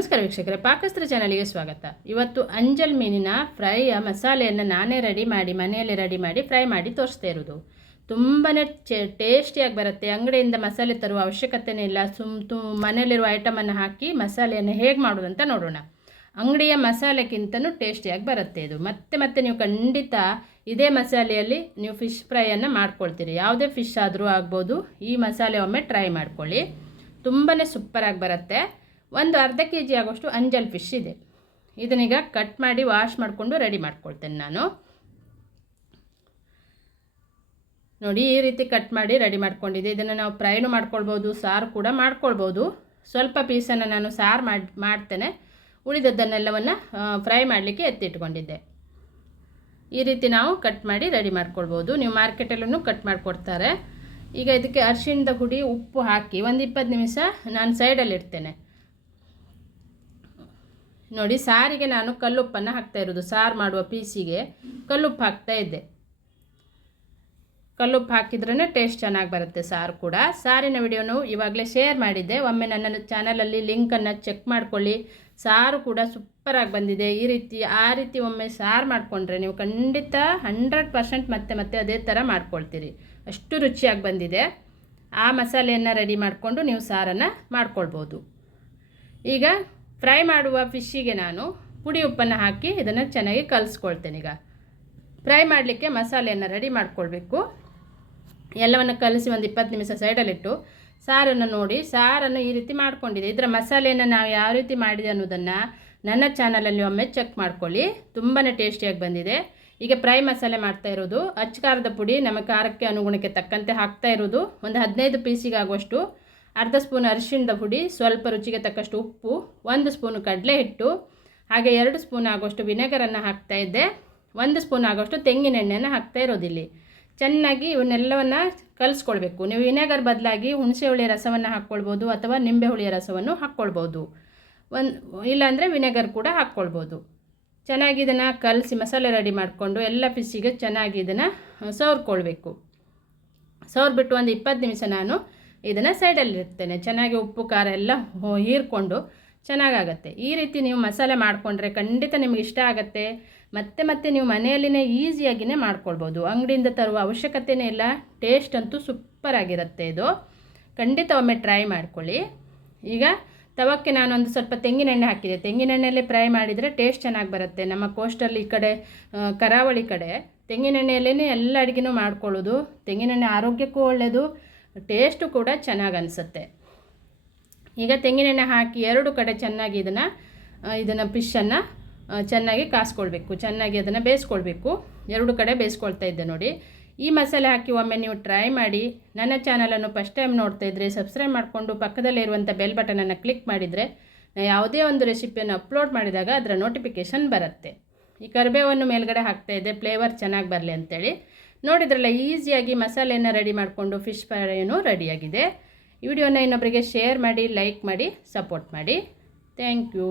ನಮಸ್ಕಾರ ವೀಕ್ಷಕರೇ, ಪಾಕಸ್ತ್ರ ಚಾನಲ್ಗೆ ಸ್ವಾಗತ. ಇವತ್ತು ಅಂಜಲ್ ಮೀನಿನ ಫ್ರೈಯ ಮಸಾಲೆಯನ್ನು ನಾನೇ ಮನೆಯಲ್ಲಿ ರೆಡಿ ಮಾಡಿ ಫ್ರೈ ಮಾಡಿ ತೋರಿಸ್ತಾ ಇರೋದು. ತುಂಬಾ ಟೇಸ್ಟಿಯಾಗಿ ಬರುತ್ತೆ. ಅಂಗಡಿಯಿಂದ ಮಸಾಲೆ ತರುವ ಅವಶ್ಯಕತೆನೇ ಇಲ್ಲ. ಮನೆಯಲ್ಲಿರುವ ಐಟಮನ್ನು ಹಾಕಿ ಮಸಾಲೆಯನ್ನು ಹೇಗೆ ಮಾಡೋದು ಅಂತ ನೋಡೋಣ. ಅಂಗಡಿಯ ಮಸಾಲೆಗಿಂತನೂ ಟೇಸ್ಟಿಯಾಗಿ ಬರುತ್ತೆ ಇದು. ಮತ್ತೆ ನೀವು ಖಂಡಿತ ಇದೇ ಮಸಾಲೆಯಲ್ಲಿ ನೀವು ಫಿಶ್ ಫ್ರೈಯನ್ನು ಮಾಡ್ಕೊಳ್ತೀರಿ. ಯಾವುದೇ ಫಿಶ್ ಆದರೂ ಆಗ್ಬೋದು. ಈ ಮಸಾಲೆ ಒಮ್ಮೆ ಟ್ರೈ ಮಾಡ್ಕೊಳ್ಳಿ, ತುಂಬಾ ಸೂಪರಾಗಿ ಬರುತ್ತೆ. ಒಂದು ಅರ್ಧ kg ಆಗೋಷ್ಟು ಅಂಜಲ್ ಫಿಶ್ ಇದೆ. ಇದನ್ನೀಗ ಕಟ್ ಮಾಡಿ ವಾಶ್ ಮಾಡಿಕೊಂಡು ರೆಡಿ ಮಾಡ್ಕೊಳ್ತೇನೆ ನಾನು. ನೋಡಿ, ಈ ರೀತಿ ಕಟ್ ಮಾಡಿ ರೆಡಿ ಮಾಡ್ಕೊಂಡಿದ್ದೆ. ಇದನ್ನು ನಾವು ಫ್ರೈನು ಮಾಡ್ಕೊಳ್ಬೋದು, ಸಾರು ಕೂಡ ಮಾಡ್ಕೊಳ್ಬೋದು. ಸ್ವಲ್ಪ ಪೀಸನ್ನು ನಾನು ಸಾರು ಮಾಡ್ತೇನೆ, ಉಳಿದದ್ದನ್ನೆಲ್ಲವನ್ನು ಫ್ರೈ ಮಾಡಲಿಕ್ಕೆ ಎತ್ತಿಟ್ಕೊಂಡಿದ್ದೆ. ಈ ರೀತಿ ನಾವು ಕಟ್ ಮಾಡಿ ರೆಡಿ ಮಾಡ್ಕೊಳ್ಬೋದು. ನೀವು ಮಾರ್ಕೆಟಲ್ಲೂ ಕಟ್ ಮಾಡಿಕೊಡ್ತಾರೆ. ಈಗ ಇದಕ್ಕೆ ಅರಿಶಿಣದ ಹುಡಿ, ಉಪ್ಪು ಹಾಕಿ ಒಂದು 20 ನಿಮಿಷ ನಾನು ಸೈಡಲ್ಲಿ ಇಡ್ತೇನೆ. ನೋಡಿ, ಸಾರಿಗೆ ನಾನು ಕಲ್ಲುಪ್ಪನ್ನು ಹಾಕ್ತಾ ಇರೋದು. ಸಾರು ಮಾಡುವ ಪೀಸಿಗೆ ಕಲ್ಲುಪ್ಪು ಹಾಕ್ತಾ ಇದ್ದೆ. ಕಲ್ಲುಪ್ಪು ಹಾಕಿದ್ರೇ ಟೇಸ್ಟ್ ಚೆನ್ನಾಗಿ ಬರುತ್ತೆ ಸಾರು ಕೂಡ. ಸಾರಿನ ವಿಡಿಯೋನು ಇವಾಗಲೇ ಶೇರ್ ಮಾಡಿದ್ದೆ, ಒಮ್ಮೆ ನನ್ನ ಚಾನಲಲ್ಲಿ ಲಿಂಕನ್ನು ಚೆಕ್ ಮಾಡ್ಕೊಳ್ಳಿ. ಸಾರು ಕೂಡ ಸೂಪರಾಗಿ ಬಂದಿದೆ. ಆ ರೀತಿ ಒಮ್ಮೆ ಸಾರು ಮಾಡಿಕೊಂಡ್ರೆ ನೀವು ಖಂಡಿತ 100% ಮತ್ತೆ ಅದೇ ಥರ ಮಾಡ್ಕೊಳ್ತೀರಿ. ಅಷ್ಟು ರುಚಿಯಾಗಿ ಬಂದಿದೆ. ಆ ಮಸಾಲೆಯನ್ನು ರೆಡಿ ಮಾಡಿಕೊಂಡು ನೀವು ಸಾರನ್ನು ಮಾಡ್ಕೊಳ್ಬೋದು. ಈಗ ಫ್ರೈ ಮಾಡುವ ಫಿಶ್ಶಿಗೆ ನಾನು ಪುಡಿ ಉಪ್ಪನ್ನು ಹಾಕಿ ಇದನ್ನು ಚೆನ್ನಾಗಿ ಕಲಿಸ್ಕೊಳ್ತೇನೆ. ಈಗ ಫ್ರೈ ಮಾಡಲಿಕ್ಕೆ ಮಸಾಲೆಯನ್ನು ರೆಡಿ ಮಾಡ್ಕೊಳ್ಬೇಕು. ಎಲ್ಲವನ್ನು ಕಲಿಸಿ ಒಂದು 20 ನಿಮಿಷ ಸೈಡಲ್ಲಿಟ್ಟು ಸಾರನ್ನು ನೋಡಿ, ಸಾರನ್ನು ಈ ರೀತಿ ಮಾಡ್ಕೊಂಡಿದೆ. ಇದರ ಮಸಾಲೆಯನ್ನು ನಾವು ಯಾವ ರೀತಿ ಮಾಡಿದೆ ಅನ್ನೋದನ್ನು ನನ್ನ ಚಾನಲಲ್ಲಿ ಒಮ್ಮೆ ಚೆಕ್ ಮಾಡ್ಕೊಳ್ಳಿ. ತುಂಬಾ ಟೇಸ್ಟಿಯಾಗಿ ಬಂದಿದೆ. ಈಗ ಫ್ರೈ ಮಸಾಲೆ ಮಾಡ್ತಾ ಇರೋದು. ಅಚ್ಚಕಾರದ ಪುಡಿ ನಮ್ಮ ಖಾರಕ್ಕೆ ಅನುಗುಣಕ್ಕೆ ತಕ್ಕಂತೆ ಹಾಕ್ತಾ ಇರೋದು. ಒಂದು 15 ಪೀಸಿಗೆ ಆಗುವಷ್ಟು ಅರ್ಧ ಸ್ಪೂನ್ ಅರಿಶಿಣದ ಪುಡಿ, ಸ್ವಲ್ಪ ರುಚಿಗೆ ತಕ್ಕಷ್ಟು ಉಪ್ಪು, 1 ಸ್ಪೂನು ಕಡಲೆ ಹಿಟ್ಟು, ಹಾಗೆ 2 ಸ್ಪೂನ್ ಆಗೋಷ್ಟು ವಿನೆಗರನ್ನು ಹಾಕ್ತಾ ಇದ್ದೆ. 1 ಸ್ಪೂನ್ ಆಗೋಷ್ಟು ತೆಂಗಿನ ಎಣ್ಣೆಯನ್ನು ಹಾಕ್ತಾ ಇರೋದಿಲ್ಲಿ. ಚೆನ್ನಾಗಿ ಇವನ್ನೆಲ್ಲವನ್ನು ಕಲಿಸ್ಕೊಳ್ಬೇಕು. ನೀವು ವಿನೆಗರ್ ಬದಲಾಗಿ ಹುಣಸೆ ಹುಳಿಯ ರಸವನ್ನು ಹಾಕ್ಕೊಳ್ಬೋದು ಅಥವಾ ನಿಂಬೆ ಹುಳಿಯ ರಸವನ್ನು ಹಾಕ್ಕೊಳ್ಬೋದು. ಇಲ್ಲಾಂದರೆ ವಿನೆಗರ್ ಕೂಡ ಹಾಕ್ಕೊಳ್ಬೋದು. ಚೆನ್ನಾಗಿ ಇದನ್ನು ಕಲಸಿ ಮಸಾಲೆ ರೆಡಿ ಮಾಡಿಕೊಂಡು ಎಲ್ಲ ಫಿಶ್ಶಿಗೆ ಚೆನ್ನಾಗಿ ಇದನ್ನು ಸವರ್ಕೊಳ್ಬೇಕು. ಸವರ್ಬಿಟ್ಟು ಒಂದು 20 ನಿಮಿಷ ನಾನು ಇದನ್ನು ಸೈಡಲ್ಲಿ ಇಡ್ತೇನೆ. ಚೆನ್ನಾಗಿ ಉಪ್ಪು ಖಾರ ಎಲ್ಲ ಹೀರ್ಕೊಂಡು ಚೆನ್ನಾಗಾಗತ್ತೆ. ಈ ರೀತಿ ನೀವು ಮಸಾಲೆ ಮಾಡಿಕೊಂಡ್ರೆ ಖಂಡಿತ ನಿಮ್ಗೆ ಇಷ್ಟ ಆಗುತ್ತೆ. ಮತ್ತೆ ನೀವು ಮನೆಯಲ್ಲಿನೇ ಈಸಿಯಾಗಿಯೇ ಮಾಡ್ಕೊಳ್ಬೋದು. ಅಂಗಡಿಯಿಂದ ತರುವ ಅವಶ್ಯಕತೆಯೇ ಇಲ್ಲ. ಟೇಸ್ಟ್ ಅಂತೂ ಸೂಪರಾಗಿರುತ್ತೆ. ಇದು ಖಂಡಿತ ಒಮ್ಮೆ ಟ್ರೈ ಮಾಡ್ಕೊಳ್ಳಿ. ಈಗ ತವಕ್ಕೆ ನಾನೊಂದು ಸ್ವಲ್ಪ ತೆಂಗಿನೆಣ್ಣೆ ಹಾಕಿದೆ. ತೆಂಗಿನೆಣ್ಣೆಯಲ್ಲಿ ಫ್ರೈ ಮಾಡಿದರೆ ಟೇಸ್ಟ್ ಚೆನ್ನಾಗಿ ಬರುತ್ತೆ. ನಮ್ಮ ಕೋಸ್ಟಲ್ಲಿ ಈ ಕಡೆ ಕರಾವಳಿ ಕಡೆ ತೆಂಗಿನೆಣ್ಣೆಯಲ್ಲೇ ಎಲ್ಲ ಅಡುಗೆನೂ ಮಾಡ್ಕೊಳ್ಳೋದು. ತೆಂಗಿನೆಣ್ಣೆ ಆರೋಗ್ಯಕ್ಕೂ ಒಳ್ಳೆಯದು, ಟೇಸ್ಟು ಕೂಡ ಚೆನ್ನಾಗಿ ಅನಿಸುತ್ತೆ. ಈಗ ತೆಂಗಿನೆಣ್ಣೆ ಹಾಕಿ 2 ಕಡೆ ಚೆನ್ನಾಗಿ ಇದನ್ನು ಫಿಶನ್ನು ಚೆನ್ನಾಗಿ ಕಾಸ್ಕೊಳ್ಬೇಕು. ಚೆನ್ನಾಗಿ ಅದನ್ನು ಬೇಯಿಸ್ಕೊಳ್ಬೇಕು. 2 ಕಡೆ ಬೇಯಿಸ್ಕೊಳ್ತಾ ಇದ್ದೆ. ನೋಡಿ, ಈ ಮಸಾಲೆ ಹಾಕಿ ಒಮ್ಮೆ ನೀವು ಟ್ರೈ ಮಾಡಿ. ನನ್ನ ಚಾನಲನ್ನು ಫಸ್ಟ್ ಟೈಮ್ ನೋಡ್ತಾ ಇದ್ದರೆ ಸಬ್ಸ್ಕ್ರೈಬ್ ಮಾಡಿಕೊಂಡು ಪಕ್ಕದಲ್ಲೇ ಇರುವಂಥ ಬೆಲ್ ಬಟನನ್ನು ಕ್ಲಿಕ್ ಮಾಡಿದರೆ ಯಾವುದೇ ಒಂದು ರೆಸಿಪಿಯನ್ನು ಅಪ್ಲೋಡ್ ಮಾಡಿದಾಗ ಅದರ ನೋಟಿಫಿಕೇಷನ್ ಬರುತ್ತೆ. ಈ ಕರಿಬೇವನ್ನು ಮೇಲ್ಗಡೆ ಹಾಕ್ತಾ ಇದ್ದೆ, ಫ್ಲೇವರ್ ಚೆನ್ನಾಗಿ ಬರಲಿ ಅಂತೇಳಿ. ನೋಡಿದ್ರಲ್ಲ, ಈಸಿಯಾಗಿ ಮಸಾಲೆಯನ್ನು ರೆಡಿ ಮಾಡಿಕೊಂಡು ಫಿಶ್ ಫ್ರೈನೂ ರೆಡಿಯಾಗಿದೆ. ಈ ವಿಡಿಯೋನ ಇನ್ನೊಬ್ಬರಿಗೆ ಶೇರ್ ಮಾಡಿ, ಲೈಕ್ ಮಾಡಿ, ಸಪೋರ್ಟ್ ಮಾಡಿ. Thank you.